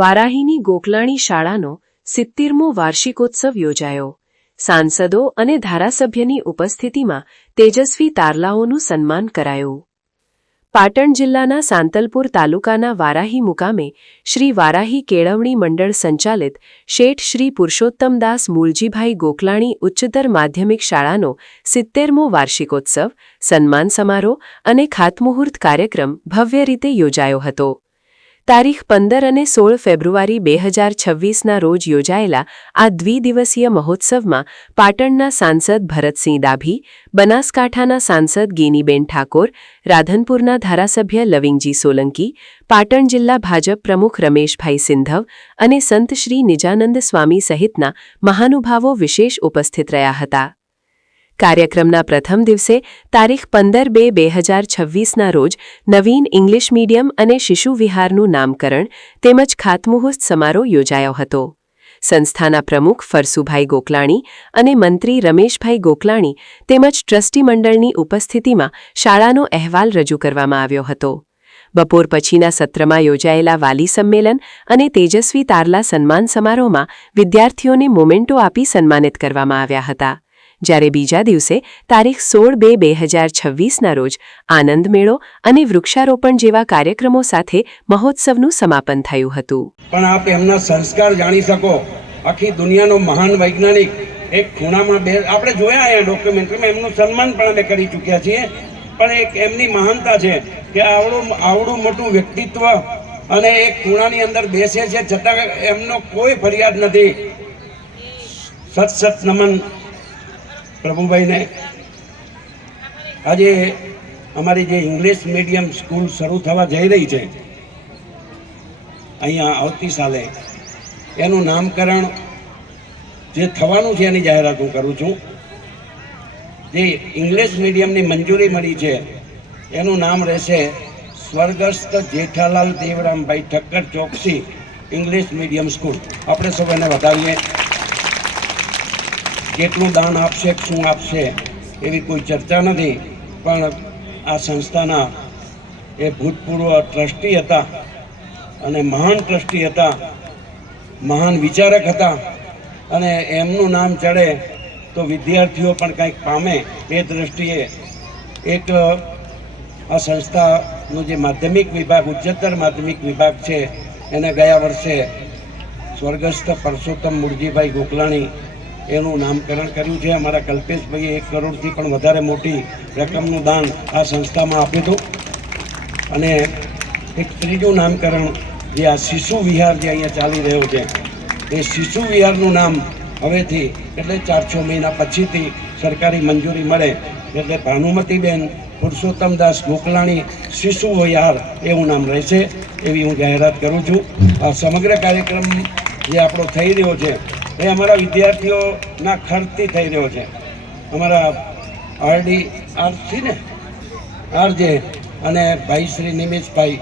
વારાહીની ગોકલાણી શાળાનો 70મો વાર્ષિકોત્સવ યોજાયો। સાંસદો અને ધારાસભ્યની ઉપસ્થિતિમાં તેજસ્વી તારલાઓનું સન્માન કરાયું। પાટણ જિલ્લાના સાંતલપુર તાલુકાના વારાહી મુકામે શ્રી વારાહી કેળવણી મંડળ સંચાલિત શેઠ શ્રી પુરુષોત્તમદાસ મૂળજીભાઈ ગોકલાણી ઉચ્ચતર માધ્યમિક શાળાનો 70મો વાર્ષિકોત્સવ, સન્માન સમારોહ અને ખાતમુહૂર્ત કાર્યક્રમ ભવ્ય રીતે યોજાયો હતો। તારીખ 15 અને 16 ફેબ્રુઆરી 2026ના રોજ યોજાયેલા આ દ્વિદિવસીય મહોત્સવમાં પાટણના સાંસદ ભરતસિંહ ડાભી, બનાસકાંઠાના સાંસદ ગેનીબેન ઠાકોર, રાધનપુરના ધારાસભ્ય લવિંગજી સોલંકી, પાટણ જિલ્લા ભાજપ પ્રમુખ રમેશભાઈ સિંધવ અને સંત શ્રી નિજાનંદ સ્વામી સહિતના મહાનુભાવો વિશેષ ઉપસ્થિત રહ્યા હતા। કાર્યક્રમના પ્રથમ દિવસે તારીખ 15/2/2026ના રોજ નવીન ઇંગ્લિશ મીડિયમ અને શિશુ વિહારનું નામકરણ તેમજ ખાતમુહૂર્ત સમારોહ યોજાયો હતો। સંસ્થાના પ્રમુખ ફરસુભાઈ ગોકલાણી અને મંત્રી રમેશભાઈ ગોકલાણી તેમજ ટ્રસ્ટી મંડળની ઉપસ્થિતિમાં શાળાનો અહેવાલ રજૂ કરવામાં આવ્યો હતો। બપોર પછીના સત્રમાં યોજાયેલા વાલી સંમેલન અને તેજસ્વી તારલા સન્માન સમારોહમાં વિદ્યાર્થીઓને મોમેન્ટો આપી સન્માનિત કરવામાં આવ્યા હતા। જ્યારે બીજા દિવસે તારીખ 16/2/2026ના રોજ આનંદ મેળો અને વૃક્ષારોપણ જેવા કાર્યક્રમો સાથે મહોત્સવનું સમાપન થયું હતું। પણ આપ એમના સંસ્કાર જાણી શકો। આખી દુનિયાનો મહાન વૈજ્ઞાનિક એક ખૂણામાં આપણે જોયા અહીંયા ડોક્યુમેન્ટરીમાં એમનું સન્માન પણ અમે કરી ચૂક્યા છીએ। પણ એક એમની મહાનતા છે કે આવડું મોટું વ્યક્તિત્વ અને એક ખૂણાની અંદર બેસે છે છતાં એમનો કોઈ ફરિયાદ નથી। સત નમન પ્રભુભાઈને। આજે અમારી જે ઇંગ્લિશ મીડિયમ સ્કૂલ શરૂ થવા જઈ રહી છે અહીંયા આવતી સાલે, એનું નામકરણ જે થવાનું છે એની જાહેરાત હું કરું છું। જે ઇંગ્લિશ મીડિયમની મંજૂરી મળી છે એનું નામ રહેશે સ્વર્ગસ્થ Jethalal Devrambhai Thakkar Choksi English medium school. આપણે સૌ એને વધારીએ। કેટલું દાન આપશે, શું આપશે એવી કોઈ ચર્ચા નથી, પણ આ સંસ્થાના એ ભૂતપૂર્વ ટ્રસ્ટી હતા અને મહાન ટ્રસ્ટી હતા, મહાન વિચારક હતા અને એમનું નામ ચડે તો વિદ્યાર્થીઓ પણ કંઈક પામે એ દૃષ્ટિએ એક આ સંસ્થાનો જે માધ્યમિક વિભાગ, ઉચ્ચતર માધ્યમિક વિભાગ છે એને ગયા વર્ષે સ્વર્ગસ્થ પરસોત્તમ મૂળજીભાઈ ગોકલાણી એનું નામકરણ કર્યું છે। અમારા કલ્પેશભાઈએ 1 કરોડથી પણ વધારે મોટી રકમનું દાન આ સંસ્થામાં આપ્યું હતું। અને એક ત્રીજું નામકરણ જે આ શિશુ વિહાર જે અહીંયા ચાલી રહ્યો છે એ શિશુ વિહારનું નામ હવેથી એટલે 4-6 મહિના પછીથી સરકારી મંજૂરી મળે એટલે ભાનુમતીબેન પુરુષોત્તમદાસ ગોકલાણી શિશુ વિહાર એવું નામ રહેશે એવી હું જાહેરાત કરું છું। આ સમગ્ર કાર્યક્રમ જે આપણો થઈ રહ્યો છે એ અમારા વિદ્યાર્થીઓના ખર્ચથી થઈ રહ્યો છે। અમારા આરજે અને ભાઈ શ્રી નિમેશભાઈ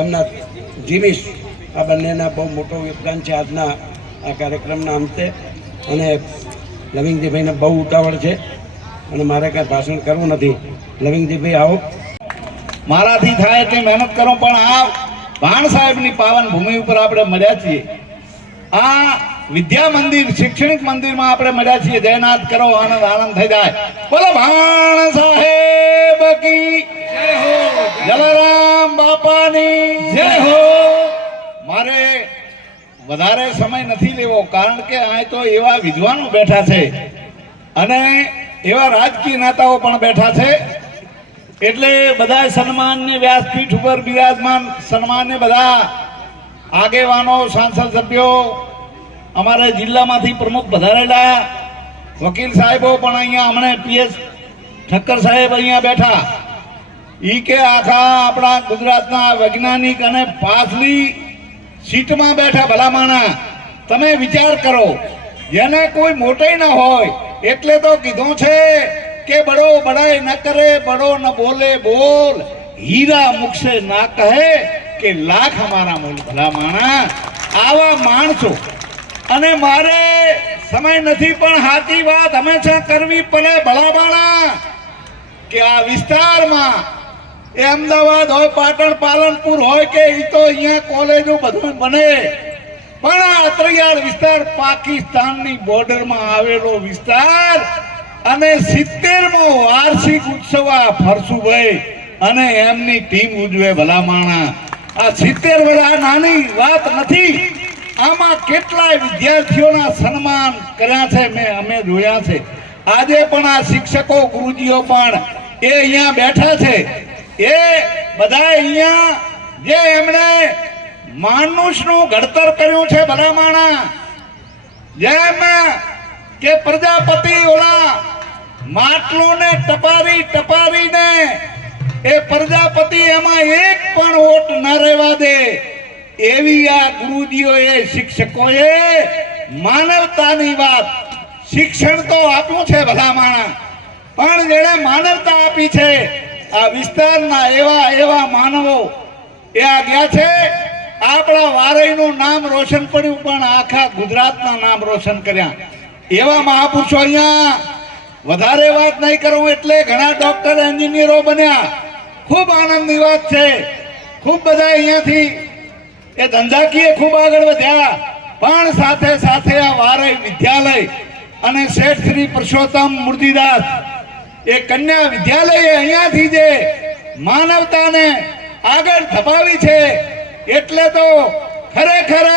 એમના જીમીશ આ બંનેના બહુ મોટો યોગદાન છે આજના આ કાર્યક્રમના અંતે। અને લવિંગજીભાઈને બહુ ઉતાવળ છે અને મારે કાંઈ ભાષણ કરવું નથી। લવિંગજીભાઈ આવો। મારાથી થાય એટલી મહેનત કરો, પણ આ ભાણ સાહેબની પાવન ભૂમિ ઉપર આપણે મળ્યા છીએ। આ વિદ્યા મંદિર, શૈક્ષણિક મંદિરમાં આપણે મળ્યા છીએ। જયનાથ કરો, આનંદ આનંદ થઈ જાય। બોલો ભાણ સાહેબ કી જય હો, જલારામ બાપાની જય હો। મારે વધારે સમય નથી લેવો, કારણ કે અહીં તો એવા વિદ્વાનો બેઠા છે અને એવા રાજકીય નેતાઓ પણ બેઠા છે, એટલે બધા સન્માનને વ્યાસપીઠ ઉપર બિરાજમાન સન્માનને બધા આગેવાનો, સાંસદ સભ્યો, અમારા જિલ્લામાંથી પ્રમુખ વધારેલા વકીલ સાહેબો પણ અહીંયા હમણે PS ઠક્કર સાહેબ અહીંયા બેઠા। ઈ કે આખા આપણા ગુજરાતના વૈજ્ઞાનિક અને પાછલી સીટમાં બેઠા ભલામાણા। તમે વિચાર કરો, જેને કોઈ મોટાઈ ના હોય એટલે તો કીધું છે કે બડો બડાઈ ન કરે, બડો ન બોલે બોલ, હીરા મુખ સે ના કહે કે લાખ હમારા મૂલ। ભલામાણા આવા માણસો, અને મારે સમય નથી પણ સાચી વાત હંમેશા કરવી પડે ભલામાણા કે આ વિસ્તારમાં એ અમદાવાદ હોય, પાટણ, પાલનપુર હોય કે એ તો અહીંયા કોલેજો બધું બને, પણ આ અત્રિયાળ વિસ્તાર પાકિસ્તાનની બોર્ડરમાં આવેલો વિસ્તાર અને 70મો વાર્ષિક ઉત્સવ આ ફરસુભાઈ અને એમની ટીમ ઉજવે. ભલા માણા, આ 70 વર્ષ નાની વાત નથી. આમાં કેટલાય વિદ્યાર્થીઓના સન્માન કર્યા છે, અમે જોયા છે. આજે પણ આ શિક્ષકો ગુરુજીઓ પણ એ અહીંયા બેઠા છે. એ બધા અહીંયા જે એમણે માનુષનું ઘડતર કર્યું છે ભલા માણા, જેમ કે પ્રજાપતિ ઓલા માટલોને ટપારીને એ પ્રજાપતિ એમાં એક પણ ઓટ ન રહેવા દે, એવી આ ગુરુજીઓએ શિક્ષકોએ માનવતાની વાત, શિક્ષણ તો આપ્યું છે ભલા માણા, પણ જેણે માનવતા આપી છે આ વિસ્તારના એવા માનવો એ આ ગયા છે. આપણા વારઈનું નામ રોશન કર્યું, પણ આખા ગુજરાતના નામ રોશન કર્યા. એવા મહાપુરુષો અહીંયા વધારે વાત નહીં કરું એટલે ઘણા ડોક્ટર, એન્જિનિયરો બન્યા. ખૂબ આનંદની વાત છે. ખૂબ બધા અહીંયાથી એ ધંધાકીય ખૂબ આગળ વધ્યા, પણ સાથે સાથે આ વારઈ વિદ્યાલય અને શેઠ શ્રી પુરુષોત્તમ મૂર્તિદાસ એ કન્યા વિદ્યાલય અહીંયાથી જે માનવતાને આગળ ધપાવી છે, એટલે તો ખરેખર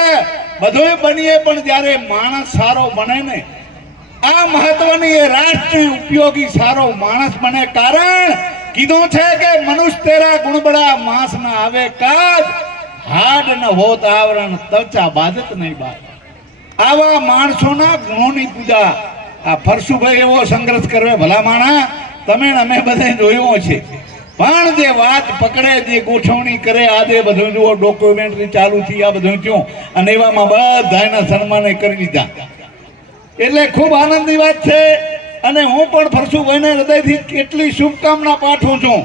બધું બનીએ, પણ જ્યારે માણસ સારો બને ને, આ મહત્વની એ રાષ્ટ્રીય ઉપયોગી સારો માણસ બને. કારણ કીધું છે કે મનુષ્ય તેરા ગુણબડા માંસ ના આવે કાજ, હાડ ન હોત આવરણ ત્વચા બાજત નહીં બાદ. આવા માણસોના ગુણોની પૂજા આ ફરસુભાઈ એવો સંઘર્ષ કરે ભલા માણા, તમે અમે બધે જોયો છે. પણ જે વાત પકડે, જે ગોઠવણી કરે, આજે બધું જુઓ ડોક્યુમેન્ટરી ચાલુ થઈ, આ બધું થયું અને એવામાં બધાના સન્માને કરી દીધા. એટલે ખૂબ આનંદની વાત છે. અને હું પણ ફરસુભાઈને હૃદયથી કેટલી શુભકામના પાઠવું છું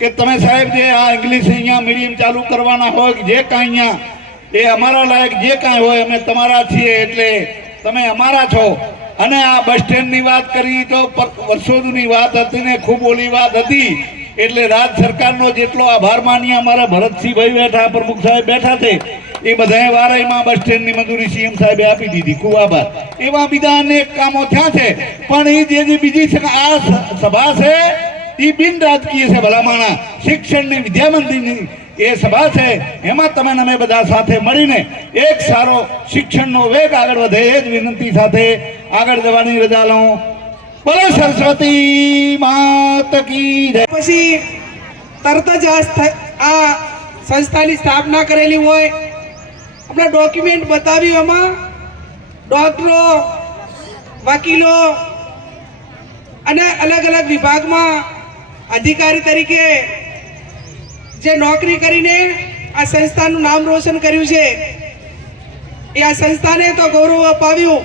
કે તમે સાહેબ જે આ ઇંગ્લિશ અહીંયા મીડિયમ ચાલુ કરવાના હોય, જે કાંઈ અહીંયા એ અમારા લાયક જે કાંઈ હોય, અમે તમારા છીએ એટલે તમે અમારા છો. અને આ બસ સ્ટેન્ડની વાત કરી તો વર્ષો જૂની વાત હતી ને, ખૂબ ઓલી વાત હતી. એટલે રાજ સરકારનો જેટલો આભાર માનીએ, અમારા ભરતસિંહભાઈ બેઠા, પ્રમુખ સાહેબ બેઠા છે, એ બધાએ વારાઈમાં બસ સ્ટેન્ડની મંજૂરી સીએમ સાહેબે આપી દીધી. ખૂબ આભાર. એવા બીજા અનેક કામો થયા છે, પણ એ જે બીજી આ સભા છે એ બિન રાજકીય છે ભલા માણા. શિક્ષણની વિદ્યામંદિરની એ સભા છે, એમાં તમે અમે બધા સાથે મળીને એક સારો શિક્ષણનો વેગ આગળ વધે એ જ વિનંતી સાથે આગળ જવાની રજા લઉં. બોલો સરસ્વતી માત કી જય. પછી તરત જ આ સંસ્થાની સ્થાપના કરેલી હોય, આપણે ડોક્યુમેન્ટ બતાવ્યું, એમાં ડોક્ટરો, વકીલો અને અલગ અલગ વિભાગમાં અધિકારી તરીકે જે નોકરી કરીને આ સંસ્થાનું નામ રોશન કર્યું છે, એ આ સંસ્થાને તો ગૌરવ અપાવ્યું,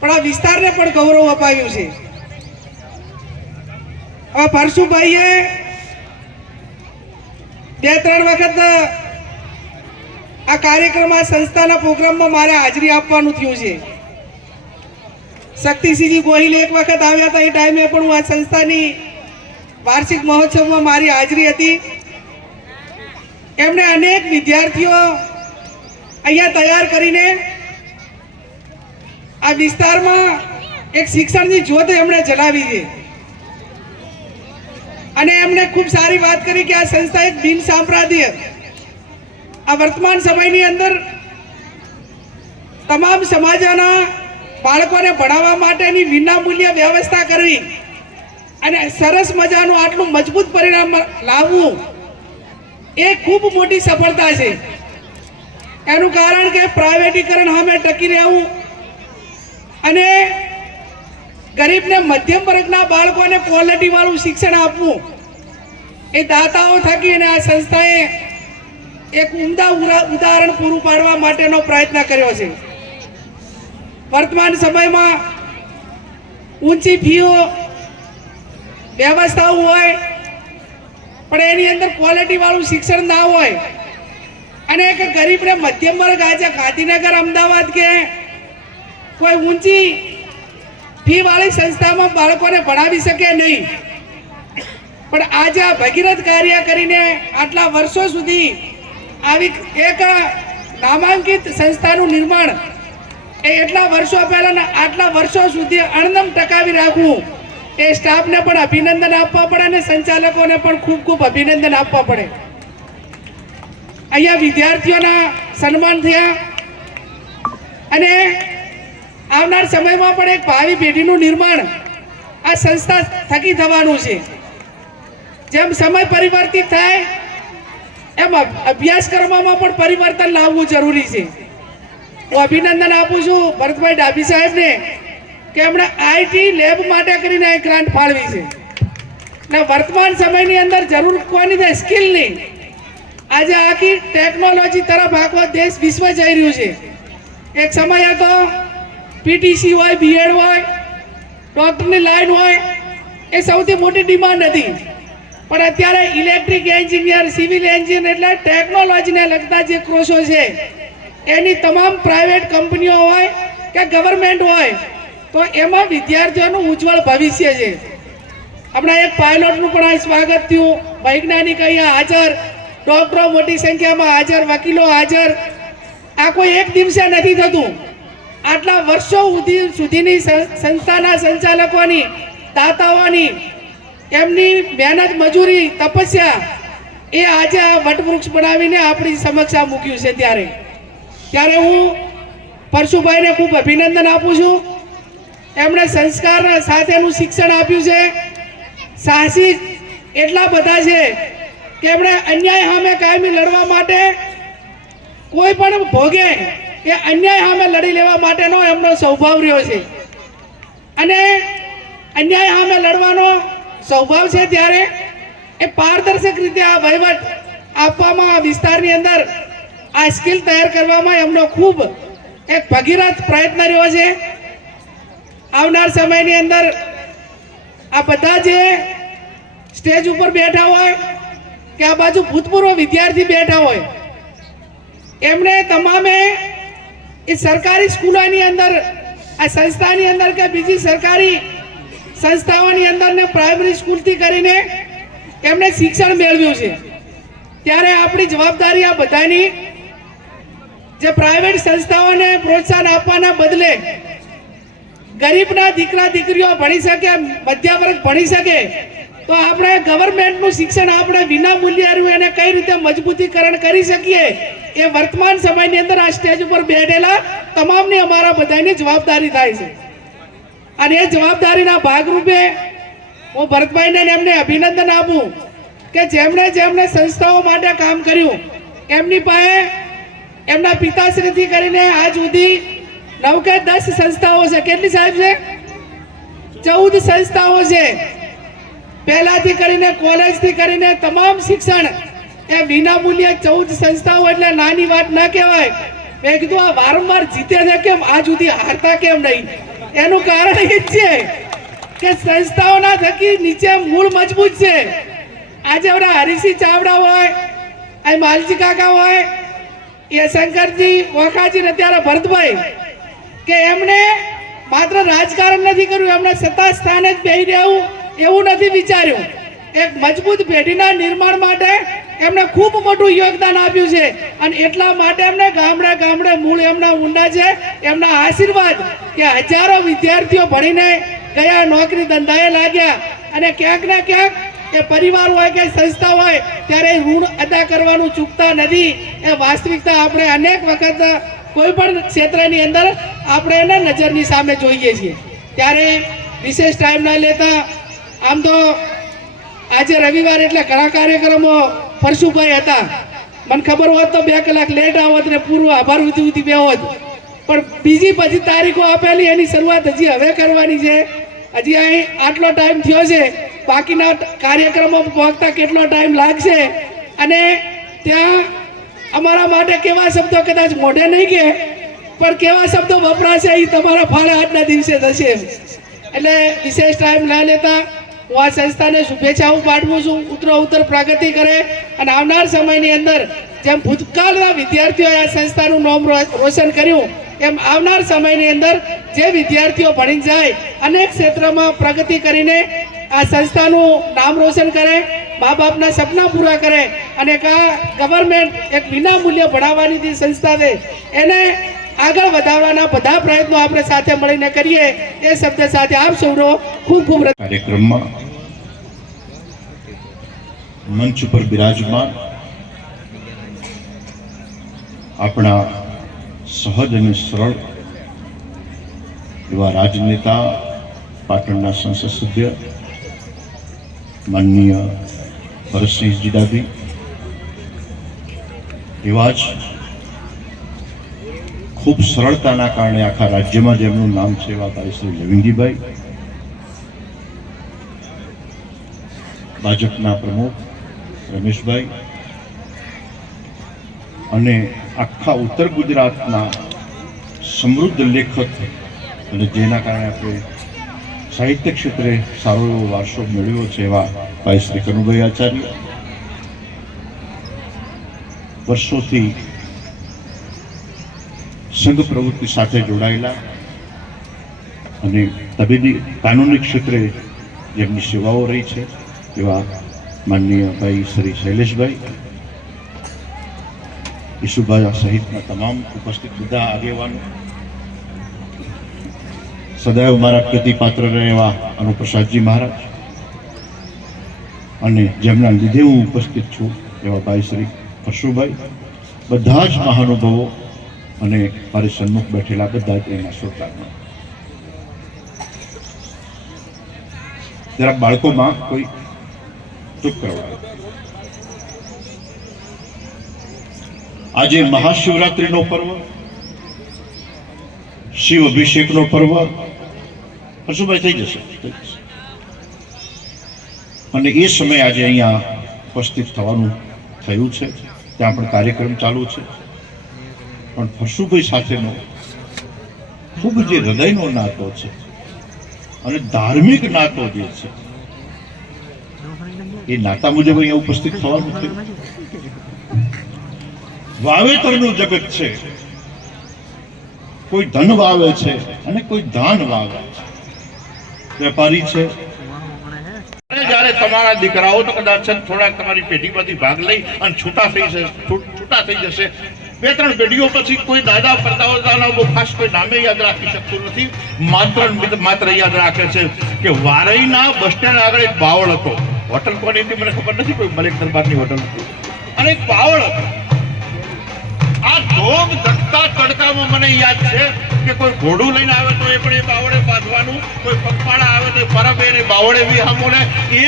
પણ આ વિસ્તારને પણ ગૌરવ અપાવ્યું છે. હવે ફરસુભાઈએ 2-3 વખત આ કાર્યક્રમમાં સંસ્થાના પ્રોગ્રામમાં મારે હાજરી આપવાનું થયું છે. શક્તિસિંહજી ગોહિલ એક વખત આવ્યા હતા, એ ટાઈમે પણ હું આ સંસ્થાની વાર્ષિક મહોત્સવમાં મારી હાજરી હતી. એમણે અનેક વિદ્યાર્થીઓ અહીંયા તૈયાર કરીને આ વિસ્તારમાં એક શિક્ષણની જ્યોત એમણે જલાવી છે. અને એમણે ખૂબ સારી વાત કરી કે આ સંસ્થા એક બિન સાંપ્રદાય, આ વર્તમાન સમયની અંદર તમામ સમાજના બાળકોને ભણાવવા માટેની વિનામૂલ્ય વ્યવસ્થા કરવી અને સરસ મજાનું આટલું મજબૂત પરિણામ લાવવું એ ખૂબ મોટી સફળતા છે. એનું કારણ કે પ્રાઇવેટીકરણ સામે ટકી રહેવું અને ગરીબને મધ્યમ વર્ગના બાળકોને ક્વોલિટી વાળું શિક્ષણ આપવું એ દાતાઓ થકી અને આ સંસ્થાએ એક ઉમદા ઉદાહરણ પૂરું પાડવા માટેનો પ્રયત્ન કર્યો છે. વર્તમાન સમયમાં ઊંચી ફીઓ વ્યવસ્થાઓ હોય, પણ એની અંદર ક્વોલિટી વાળું શિક્ષણ ના હોય અને એક ગરીબને મધ્યમ વર્ગ આજે ગાંધીનગર, અમદાવાદ કે કોઈ ઊંચી ફી વાળી સંસ્થામાં બાળકોને ભણાવી શકે નહીં, પણ આજે આ ભગીરથ કાર્ય કરીને આટલા વર્ષો સુધી આવી એક નામાંકિત સંસ્થાનું નિર્માણ એ એટલા વર્ષો પહેલા આટલા વર્ષો સુધી અણનમ ટકાવી રાખવું એ સ્ટાફને પણ અભિનંદન આપવા પડે અને સંચાલકોને પણ ખૂબ ખૂબ અભિનંદન આપવા પડે. અહીંયા વિદ્યાર્થીઓના સન્માન થયા અને આવનાર સમયમાં પણ એક ભાવિ પેઢીનું નિર્માણ આ સંસ્થા થકી થવાનું છે. જેમ સમય પરિવર્તિત થાય એમ અભ્યાસક્રમમાં પણ પરિવર્તન લાવવું જરૂરી છે. હું અભિનંદન આપું છું ભરતભાઈ ડાભી સાહેબને કે એમણે આઈટી લેબ માટે કરીને એક ગ્રાન્ટ ફાળવી છે ને વર્તમાન સમયની અંદર જરૂર કોની છે સ્કિલની. આજે આખી ટેકનોલોજી તરફ આખો દેશ વિશ્વ જઈ રહ્યું છે. એક સમય હતો પીટીસી હોય, બીએડ હોય, ડોક્ટરની લાઈન હોય એ સૌથી મોટી ડિમાન્ડ હતી. પણ અત્યારે ઇલેક્ટ્રિક એન્જિનિયર, સિવિલ એન્જિનિયર એટલે ટેકનોલોજીને લગતા જે કોર્સો છે એની તમામ પ્રાઇવેટ કંપનીઓ હોય કે ગવર્મેન્ટ હોય તો એમાં વિદ્યાર્થીઓનું ઉજ્જવળ ભવિષ્ય છે. હમણાં એક પાયલોટનું પણ સ્વાગત થયું, વૈજ્ઞાનિક અહીંયા હાજર, ડોક્ટરો મોટી સંખ્યામાં હાજર, વકીલો હાજર. આ કોઈ એક દિવસે નથી થતું. આટલા વર્ષો સુધીની સંસ્થાના સંચાલકોની, દાતાઓની એમની મહેનત, મજૂરી, તપસ્યા એ આજે આ વટવૃક્ષ બનાવીને આપણી સમક્ષ આ મૂક્યું છે. ત્યારે હું પરશુભાઈને ખૂબ અભિનંદન આપું છું. એમણે સંસ્કાર સાથેનું શિક્ષણ આપ્યું છે. સાહસી એટલા બધા છે કે એમણે અન્યાય સામે કાયમી લડવા માટે કોઈ પણ ભોગે એ અન્યાય સામે લડી લેવા માટેનો એમનો સ્વભાવ રહ્યો છે. અને અન્યાય સામે લડવાનો સ્વભાવ છે ત્યારે એ પારદર્શક રીતે આ વહીવટ આપવામાં, આ વિસ્તારની અંદર આ સ્કિલ તૈયાર કરવામાં એમનો ખૂબ એક ભગીરથ પ્રયત્ન રહ્યો છે. આવનાર સમયની અંદર આ બધા જે સ્ટેજ ઉપર બેઠા હોય કે આ બાજુ ભૂતપૂર્વ વિદ્યાર્થી બેઠા હોય એમણે તમામે એ સરકારી સ્કૂલોની અંદર, આ સંસ્થાની અંદર કે બીજી સરકારી સંસ્થાઓની અંદર ને પ્રાઇમરી સ્કૂલથી કરીને એમણે શિક્ષણ મેળવ્યું છે. ત્યારે આપણી જવાબદારી આ બધાની જે પ્રાઇવેટ સંસ્થાઓને પ્રોત્સાહન આપવાના બદલે ગરીબના દીકરા દીકરીઓ ભણી શકે, મધ્ય વર્ગ ભણી શકે તો આપણે ગવર્મેન્ટનું શિક્ષણ આપણે વિના મૂલ્યે એને કઈ રીતે મજબૂતીકરણ કરી શકીએ એ વર્તમાન સમયની અંદર આ સ્ટેજ ઉપર બેઠેલા તમામની અમારા બધાની જવાબદારી થાય છે. અને એ જવાબદારીના ભાગરૂપે હું ભરતભાઈને એમને અભિનંદન આપું કે જેમણે સંસ્થાઓ માટે કામ કર્યું એમની પાસે એમના પિતાશ્રીથી કરીને આજ સુધી 9 કે 10 સંસ્થાઓ છે. કેટલી સાહેબ છે? 14 સંસ્થાઓ છે. પહેલાથી કરીને કોલેજથી કરીને તમામ શિક્ષણ એ વિના મૂલ્યે 14 સંસ્થાઓ એટલે નાની વાત ના કહેવાય. મેં કીધું આ વારંવાર જીતે છે કેમ, આજ સુધી હારતા કેમ નહીં? એનું કારણ એ જ છે કે સંસ્થાઓના થકી નીચે મૂળ મજબૂત છે. આજે આપણા હરીસિંહ ચાવડા હોય, આ માલજી કાકા હોય, એ શંકરજી વખાજી ને અત્યારે ભરતભાઈ કે એમણે માત્ર રાજકારણ નથી કર્યું, એમણે સત્તા સ્થાને જ બેસી રહેવું એવું નથી વિચાર્યું. એક મજબૂત પેઢીના નિર્માણ માટે એમણે ખૂબ મોટું યોગદાન આપ્યું છે. અને એટલા માટે એમને ગામડે ગામડે મૂળ એમના ઊંડા છે. એમના આશીર્વાદ કે હજારો વિદ્યાર્થીઓ ભણીને ગયા, નોકરી ધંધાએ લાગ્યા અને ક્યાંક ને ક્યાંક એ પરિવાર હોય કે સંસ્થા હોય ત્યારે ઋણ અદા કરવાનું ચૂકતા નથી. એ વાસ્તવિકતા આપણે અનેક વખત કોઈ પણ ક્ષેત્રની અંદર આપણે એના નજરની સામે જોઈએ છીએ. ત્યારે વિશેષ ટાઈમ ના લેતા, આમ તો આજે રવિવાર એટલે ઘણા કાર્યક્રમો પરશુભાઈ હતા. મને ખબર હોત તો 2 કલાક લેટ આવત ને પૂરું આભાર વિધિ બે હોત. પણ બીજી પછી તારીખો આપેલી એની શરૂઆત હજી હવે કરવાની છે. હજી અહીં આટલો ટાઈમ થયો છે, બાકીના કાર્યક્રમો પહોંચતા કેટલો ટાઈમ લાગશે અને ત્યાં અમારા માટે કેવા શબ્દો કદાચ મોઢે નહીં કે પણ કેવા શબ્દો વપરાશે એ તમારા ફાળે આજના દિવસે થશે. એટલે વિશેષ ટાઈમ ના લેતા હું આ સંસ્થાને શુભેચ્છાઓ પાઠવું છું. ઉત્તરોત્તર પ્રગતિ કરે અને આવનાર સમયની અંદર જેમ ભૂતકાળના વિદ્યાર્થીઓએ આ સંસ્થાનું નામ રોશન કર્યું એમ આવનાર સમયની અંદર જે વિદ્યાર્થીઓ ભણી જાય અનેક ક્ષેત્રમાં પ્રગતિ કરીને આ સંસ્થાનું નામ રોશન કરે, મા બાપના સપના પૂરા કરે અને ગવર્મેન્ટ એક વિના મૂલ્ય ભણાવવાની જે સંસ્થા છે એને આગળ વધારવાના બધા પ્રયત્નો આપણે સાથે મળીને કરીએ એ શબ્દ સાથે આપ સૌનો ખૂબ ખૂબ કાર્યક્રમમાં મંચ ઉપર બિરાજમાન આપણા સહજ અને સરળ એવા રાજનેતા, પાટણના સંસદ સભ્ય માનનીય ભરતસિંહજી ડાભી, એવા જ ખૂબ સરળતાના કારણે આખા રાજ્યમાં જેમનું નામ છે એવા ભાઈ શ્રી લવિંગજીભાઈ, ભાજપના પ્રમુખ રમેશભાઈ અને આખા ઉત્તર ગુજરાતના સમૃદ્ધ લેખક અને જેના કારણે આપણે સાહિત્ય ક્ષેત્રે સારો એવો વારસો મેળવ્યો છે એવા ભાઈ શ્રી કનુભાઈ આચાર્ય, વર્ષોથી સંઘ પ્રવૃત્તિ સાથે જોડાયેલા અને તબીબી કાનૂની ક્ષેત્રે જેમની સેવાઓ રહી છે એવા માનનીય ભાઈ શ્રી શૈલેષભાઈ, ઈશુભાઈ સહિતના તમામ ઉપસ્થિત બધા આગેવાનો, સદૈવ મારા પ્રતિપાત્ર રહે એવા અનુપ્રસાદજી મહારાજ અને જેમના લીધે હું ઉપસ્થિત છું એવા ભાઈ શ્રી પરશુભાઈ, બધા જ મહાનુભાવો અને મારી સન્મુખ બેઠેલા બધા જ એના શ્રોતાગણ. જરા બાળકોમાં કોઈ ચૂપ કરવાય. આજે મહાશિવરાત્રિનો પર્વ, શિવ અભિષેકનો પર્વ, પરશુભાઈ થઈ જશે અને એ સમયે આજે અહીંયા ઉપસ્થિત થવાનું થયું છે. ત્યાં પણ કાર્યક્રમ ચાલુ છે, પણ પરશુભાઈ સાથેનો ખૂબ જે હૃદયનો નાતો છે અને ધાર્મિક નાતો જે છે એ નાતા મુજબ અહીંયા ઉપસ્થિત થવાનું થયું. વાવેતરનું જગત છે, કોઈ ધન વાવે છે અને કોઈ ધાન વાવે છે, વેપારી છે. જ્યારે તમારા દીકરાઓ તો કદાચ થોડાક તમારી પેઢીમાંથી ભાગ લઈ અને છૂટા થઈ જશે. 2-3 પેઢીઓ પછી કોઈ દાદા પરદાદાના બહુ ખાસ કોઈ નામે યાદ રાખી શકતું નથી. માત્ર યાદ રાખે છે કે વારઈના બસ સ્ટેન્ડ આગળ એક બાવળ હતો. હોટલ કોની હતી મને ખબર નથી, કોઈ મલિક દરબારની હોટલ હતી અને એક બાવળ હતો. આ ધોમ ધકતા તડકામાં મને યાદ છે કે કોઈ ઘોડું લઈને આવે તો એ પણ એ બાવળે બાંધવાનું, કોઈ પગપાળા આવે તો પરબે ને બાવળે વિહામોને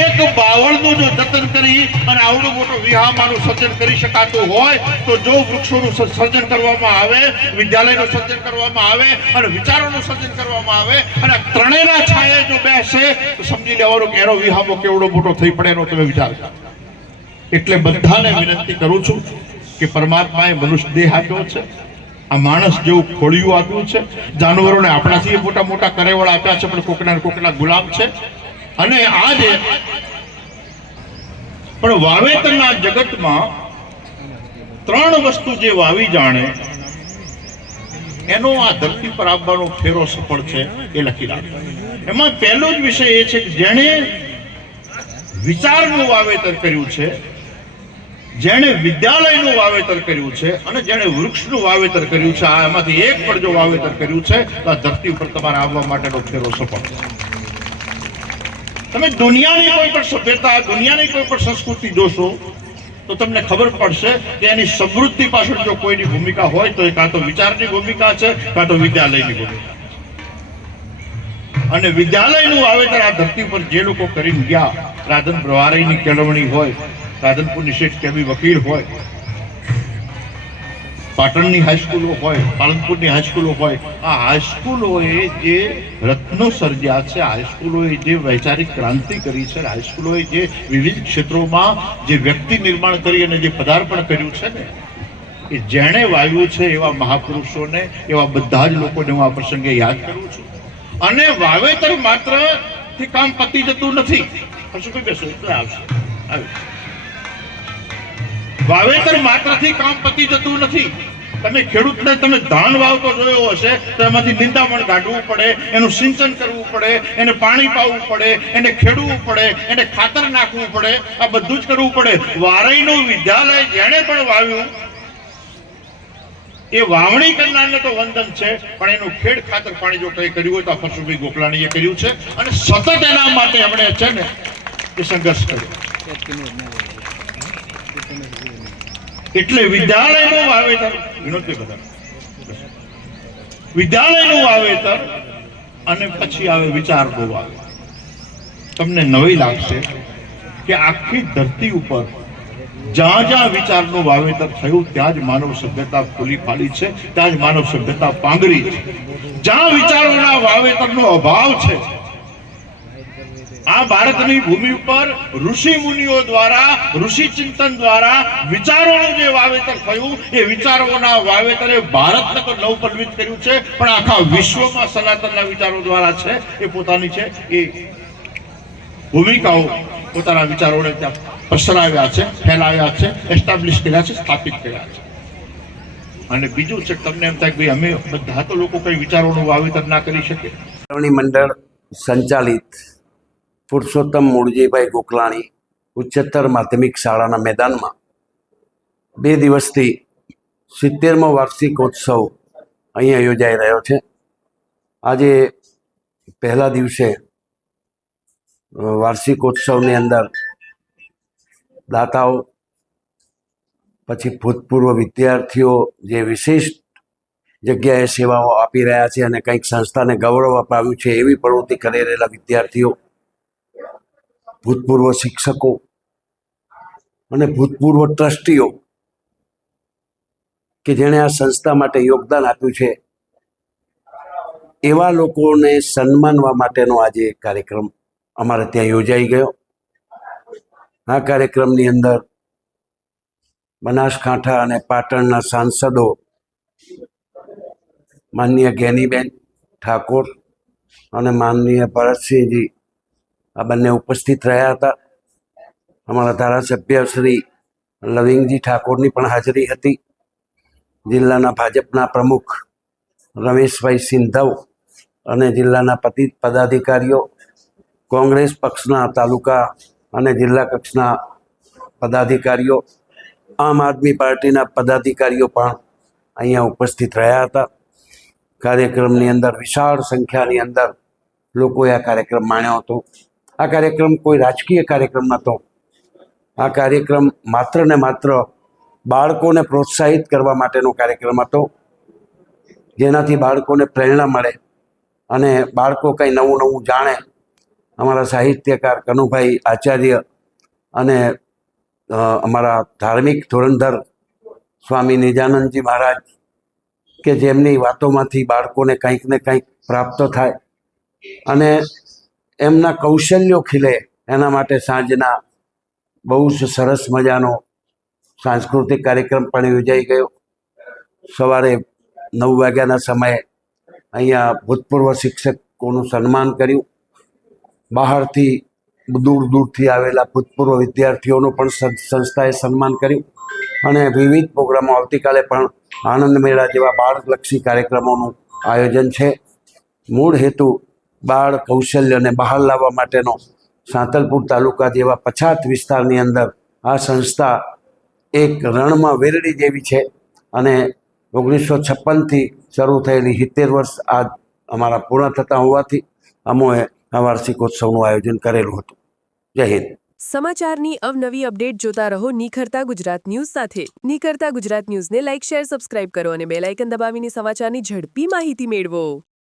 એક બાવળનું જો જતન કરી અને આવડું મોટું વિહામાનું સર્જન કરી શકાતું હોય તો જો વૃક્ષોનું સર્જન કરવામાં આવે, વિદ્યાલયનું સર્જન કરવામાં આવે અને વિચારોનું સર્જન કરવામાં આવે અને ત્રણેયના છાયે જો બેસે તો સમજી લેવાનું કે એનો વિહામો કેવડો મોટો થઈ પડે એનો તમે વિચાર કરો. એટલે બધાને વિનંતી કરું છું કે પરમાત્માએ મનુષ્ય દેહ આપ્યો છે, આ માણસ જેવું ખોળિયું આપ્યું છે, જાનવરોને આપણાથી મોટા મોટા કરેવળ આપ્યા છે, પણ કોકના ગુલામ છે. અને આજે પણ વાવેતરના જગતમાં 3 વસ્તુ જે વાવી જાણે એનો આ ધરતી પર આવવાનો ફેરો સફળ છે એ લખી રાખો. એમાં પહેલો જ વિષય એ છે કે જેણે વિચારનું વાવેતર કર્યું છે, જેણે વિદ્યાલયનું વાવેતર કર્યું છે અને જેણે વૃક્ષનું વાવેતર કર્યું છે, આ એમાંથી એક પણ જો વાવેતર કર્યું છે તો આ ધરતી ઉપર તમારે આવવા માટેનો ફેરો સફળ છે. તમે દુનિયાની કોઈ પણ સભ્યતા, દુનિયાની કોઈ પણ સંસ્કૃતિ જોશો તો તમને ખબર પડશે કે એની સમૃદ્ધિ પાછળ જો કોઈની ભૂમિકા હોય તો એ કાં તો વિચારની ભૂમિકા છે, કાં તો વિદ્યાલયની ભૂમિકા. અને વિદ્યાલયનું વાવેતર આ ધરતી પર જે લોકો કરીને ગયા, રાધનપુર વારઈની કેળવણી હોય, રાધનપુરની શેઠ કેવી વકીલ હોય, પાટણની હાઈસ્કૂલો હોય, પાલનપુરની હાઈસ્કૂલો હોય, આ હાઈસ્કૂલોએ જે રત્નો સર્જ્યા છે, હાઈસ્કૂલોએ જે વૈચારિક ક્રાંતિ કરી છે, હાઈસ્કૂલોએ જે વિવિધ ક્ષેત્રોમાં જે વ્યક્તિ નિર્માણ કરી અને જે પદાર્પણ કર્યું છે ને, એ જેણે વાવ્યું છે એવા મહાપુરુષોને, એવા બધા જ લોકોને હું આ પ્રસંગે યાદ કરું છું. અને વાવેતર માત્ર થી કામ પતી જતું નથી. વાવેતર માત્ર થી કામ પતી જતું નથી. તમે ખેડૂતને તમે ધાન વાવતો જોયો હશે તો એમાંથી નિંદામણ કાઢવું પડે, એનું સિંચન કરવું પડે, એને પાણી પાવું પડે, એને ખેડવું પડે, એને ખાતર નાખવું પડે, આ બધું જ કરવું પડે. વારઈનું વિદ્યાલય જેણે પણ વાવ્યું એ વાવણી કરનારને તો વંદન છે, પણ એનું ખેડ ખાતર પાણી જો કંઈ કર્યું હોય તો આ પરશુભાઈ ગોકલાણીએ કર્યું છે અને સતત એના માટે એમણે છે ને એ સંઘર્ષ કર્યો. એટલે વિદ્યાલયનું વાવેતર, વિનોદભાઈ બધા વિદ્યાલયનું વાવેતર અને પછી આવે વિચારનું વાવેતર. તમને નવાઈ લાગશે કે આખી ધરતી ઉપર જ્યાં જ્યાં વિચારનું વાવેતર થયું ત્યાં જ માનવ સભ્યતા ફૂલી ફાલી છે, ત્યાં જ માનવ સભ્યતા પાંગરી છે. જ્યાં વિચારોના વાવેતરનો અભાવ છે, આ ભારતની ભૂમિ ઉપર ઋષિ મુનિઓ દ્વારા, ઋષિ ચિંતન દ્વારા વિચારોનું જે વાવેતર થયું એ વિચારોના વાવેતરે ભારતને તો નવપલ્લવિત કર્યું છે, પણ આખા વિશ્વમાં સનાતનના વિચારો દ્વારા છે એ પોતાની છે એ ભૂમિકાઓ, પોતાના વિચારોને ત્યાં પસરાવ્યા છે, ફેલાવ્યા છે, એસ્ટાબ્લિશ કર્યા છે, સ્થાપિત કર્યા છે. અને બીજું છે તમને એમ થાય કે ભાઈ અમે બધા તો લોકો કઈ વિચારોનું વાવેતર ના કરી શકે. મંડળ સંચાલિત પુરુષોત્તમ મૂળજીભાઈ ગોકલાણી ઉચ્ચતર માધ્યમિક શાળાના મેદાનમાં 2 દિવસથી 70મો વાર્ષિકોત્સવ અહીંયા યોજાઈ રહ્યો છે. આજે પહેલા દિવસે વાર્ષિકોત્સવની અંદર દાતાઓ, પછી ભૂતપૂર્વ વિદ્યાર્થીઓ જે વિશિષ્ટ જગ્યાએ સેવાઓ આપી રહ્યા છે અને કંઈક સંસ્થાને ગૌરવ અપાવ્યું છે એવી પ્રવૃત્તિ કરી રહેલા વિદ્યાર્થીઓ, ભૂતપૂર્વ શિક્ષકો અને ભૂતપૂર્વ ટ્રસ્ટીઓ કે જેણે આ સંસ્થા માટે યોગદાન આપ્યું છે એવા લોકોને સન્માનવા માટેનો આજે કાર્યક્રમ અમારે ત્યાં યોજાઈ ગયો. આ કાર્યક્રમની અંદર બનાસકાંઠા અને પાટણના સાંસદો માનનીય જ્ઞાનીબેન ઠાકોર અને માનનીય ભરતસિંહજી આ બંને ઉપસ્થિત રહ્યા હતા. અમારા ધારાસભ્ય શ્રી લવિંગજી ઠાકોરની પણ હાજરી હતી. જિલ્લાના ભાજપના પ્રમુખ રમેશભાઈ સિંધવ અને જિલ્લાના પદાધિકારીઓ, કોંગ્રેસ પક્ષના તાલુકા અને જિલ્લા કક્ષના પદાધિકારીઓ, આમ આદમી પાર્ટીના પદાધિકારીઓ પણ અહીંયા ઉપસ્થિત રહ્યા હતા. કાર્યક્રમની અંદર વિશાળ સંખ્યાની અંદર લોકોએ આ કાર્યક્રમ માણ્યો હતો. આ કાર્યક્રમ કોઈ રાજકીય કાર્યક્રમ નહોતો. આ કાર્યક્રમ માત્ર ને માત્ર બાળકોને પ્રોત્સાહિત કરવા માટેનો કાર્યક્રમ હતો, જેનાથી બાળકોને પ્રેરણા મળે અને બાળકો કંઈ નવું નવું જાણે. અમારા સાહિત્યકાર કનુભાઈ આચાર્ય અને અમારા ધાર્મિક ધોરણધર સ્વામી નિજાનંદજી મહારાજ કે જેમની વાતોમાંથી બાળકોને કંઈક ને કંઈક પ્રાપ્ત થાય અને એમના કૌશલ્યો ખીલે એના માટે સાંજના બહુ જ સરસ મજાનો સાંસ્કૃતિક કાર્યક્રમ પણ યોજાઈ ગયો. સવારે 9 વાગ્યાના સમયે અહીંયા ભૂતપૂર્વ શિક્ષકોનું સન્માન કર્યું. બહારથી દૂર દૂરથી આવેલા ભૂતપૂર્વ વિદ્યાર્થીઓનું પણ સંસ્થાએ સન્માન કર્યું અને વિવિધ પ્રોગ્રામો, આવતીકાલે પણ આનંદ મેળા જેવા બાળલક્ષી કાર્યક્રમોનું આયોજન છે. મૂળ હેતુ બાળ કૌશલ્યને બહાર લાવવા માટેનો. સાંતલપુર તાલુકા જેવા પછાત વિસ્તારની અંદર આ સંસ્થા એક રણમાં વેરડી જેવી છે અને 1956થી શરૂ થયેલી 70 વર્ષ આ અમારા પૂર્ણ થતા હોવાથી અમોએ આ વાર્ષિકોત્સવનું આયોજન કરેલું હતું. જય હિન્દ. સમાચારની અવનવી અપડેટ જોતા રહો નિખરતા ગુજરાત ન્યૂઝ સાથે. નિખરતા ગુજરાત ન્યૂઝને લાઇક, શેર, સબસ્ક્રાઇબ કરો અને બેલ આઇકન દબાવીને સમાચારની ઝડપી માહિતી મેળવો.